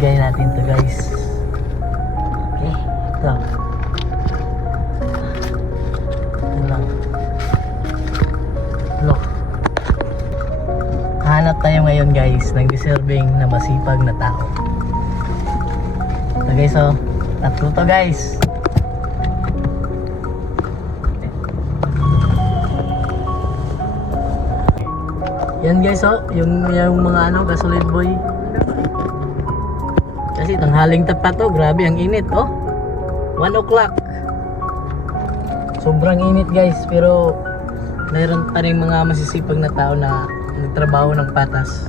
ibibigay natin to guys. Okay, ito. Ito lang. Look. Hanap tayo ngayon guys ng deserving na masipag na tao. Ito guys oh. Tatlo to guys. Yan guys oh, yung mga ano, gasolid boy. Kasi tanghaling tapat to, grabe ang init oh. 1 o'clock. Sobrang init guys, pero mayroon pa rin mga masisipag na tao na nagtrabaho ng patas.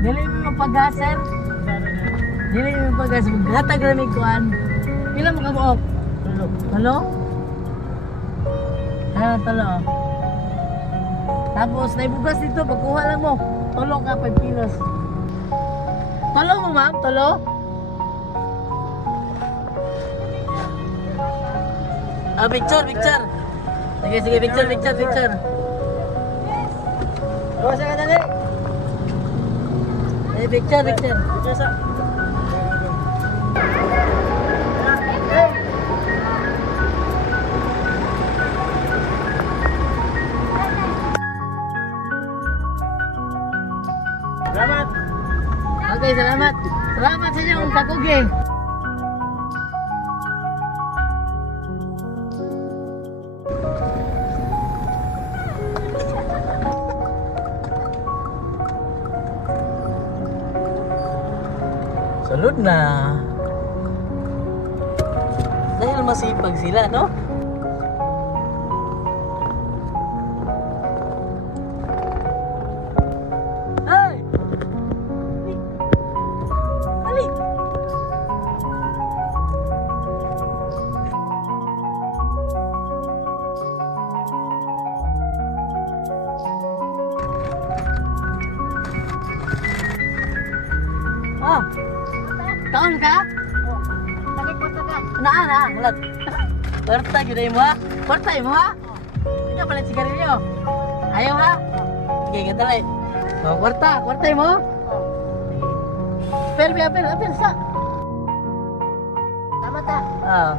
Dili mo mapagas, sir. Dili mo mapagas. Maghatag na may kuhan. Pila mo ka mo? Talo? Talo. Tapos, naibugas dito. Pagkuha lang mo. Talo ka, 5 kilos. Talo mo, ma'am? Talo? Picture. Sige, picture. Yes. Sa ka dali. Picture. Sa. Salamat. Okay, salamat. Salamat sa inyong kakugi. Salud na. Dahil masipag sila, no? Ay! Ali! Ah! Taon ka? Lagi ko to ka. Na, ulat. Kwarta, gila mo ha? Kwarta mo ha? Hindi ka pala sigarilyo. Ayaw ha? Sige, katalay. Oh, kwarta mo? Apel sa. Tama ta. Ah.